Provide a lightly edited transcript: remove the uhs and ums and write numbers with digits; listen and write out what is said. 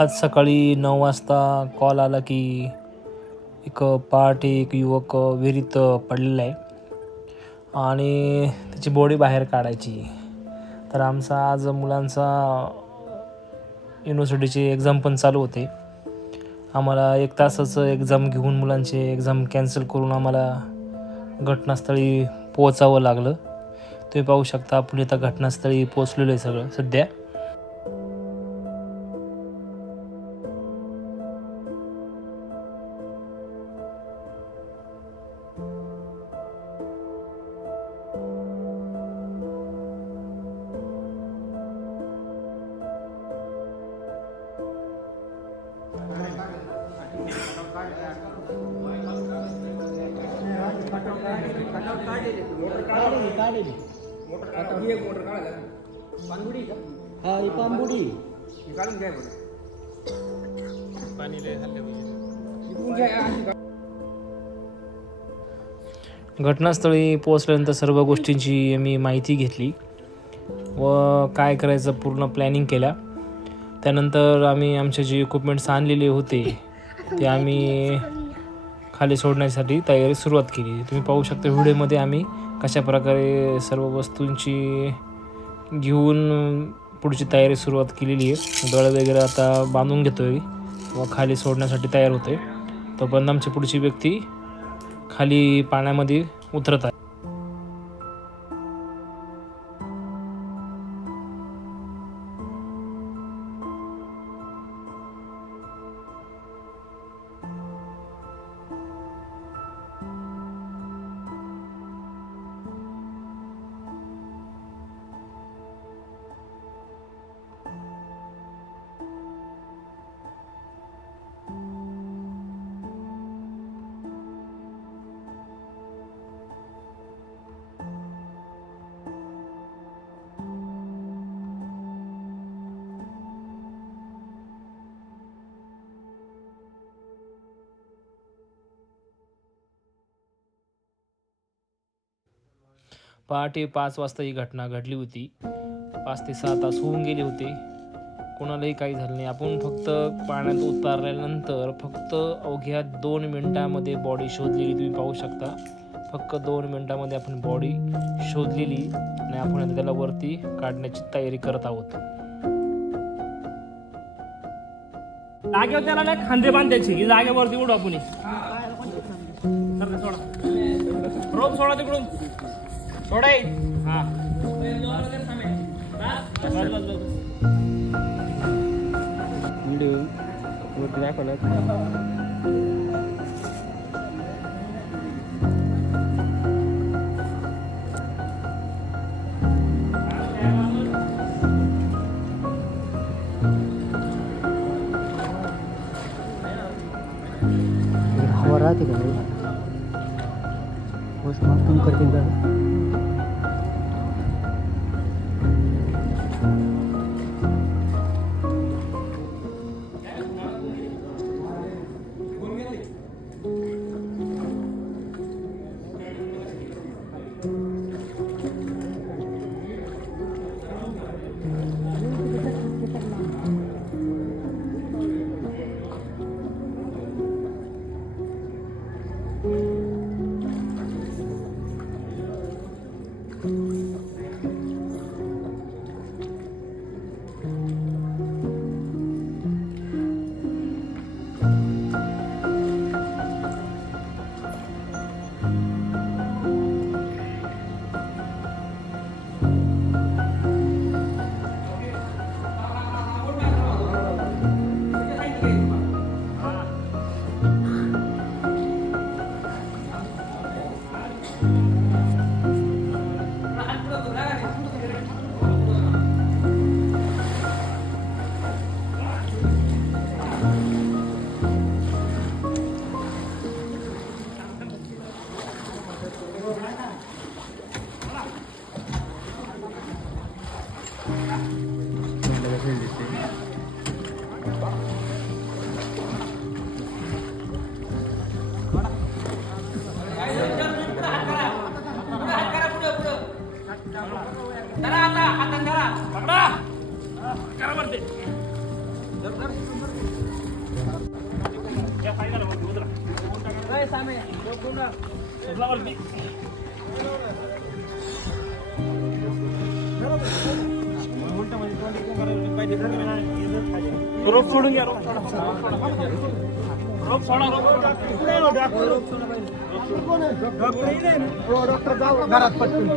आज सकाळी 9 वाजता कॉल आला की एक पहाटे एक युवक विहिरीत पडलेला आहे आणि त्याची बॉडी बाहेर काढायची. तर आमचा आज मुलांचा युनिव्हर्सिटीची एक्झाम पण चालू होते. आम्हाला 1 तासाचं एक्झाम घेऊन मुलांची एक्झाम कॅन्सल करून आम्हाला घटनास्थळी पोहोचावं लागलं. तुम्ही पाहू शकता आपण इथं घटनास्थळी पोहोचलेलो आहे सगळं सध्या. घटनास्थळी पोहोचल्यानंतर सर्व गोष्टींची मी माहिती घेतली व काय करायचं पूर्ण प्लॅनिंग केल्या. त्यानंतर आम्ही आमचे जे इक्विपमेंट्स आणलेले होते ते आम्ही खाली सोडण्यासाठी तयारी सुरुवात केली. तुम्ही पाहू शकता व्हिडिओमध्ये आम्ही कशाप्रकारे सर्व वस्तूंची घेऊन पुढची तयारी सुरुवात केलेली आहे. गळ वगैरे आता बांधून घेतो आहे व खाली सोडण्यासाठी तयार होतो आहे. तोपर्यंत आमची पुढची व्यक्ती खाली पाण्यामध्ये उतरत आहे. पहाटे 5 वाजता ही घटना घडली होती. 5 ते 6 तास होऊन गेले होते. कोणालाही काही झालं नाही. आपण फक्त पाण्यात उतरल्यानंतर फक्त अवघ्या 2 मिनिटामध्ये बॉडी शोधलेली. तुम्ही पाहू शकता फक्त 2 मिनिटामध्ये आपण बॉडी शोधलेली आणि आपण आता त्याला वरती काढण्याची तयारी करत आहोत. जागेवर त्याला नाही खांदे बांधायचे की जागेवरती उडू आपण. रोज सोडा तिकडून सोडाय. हा व्हिडिओ वरती दाखवला. हवा राहते का पोस्टमार्टम करते का? सोडला वरती. रोप सोडून घ्या. रोप सोडा. घरात पटकन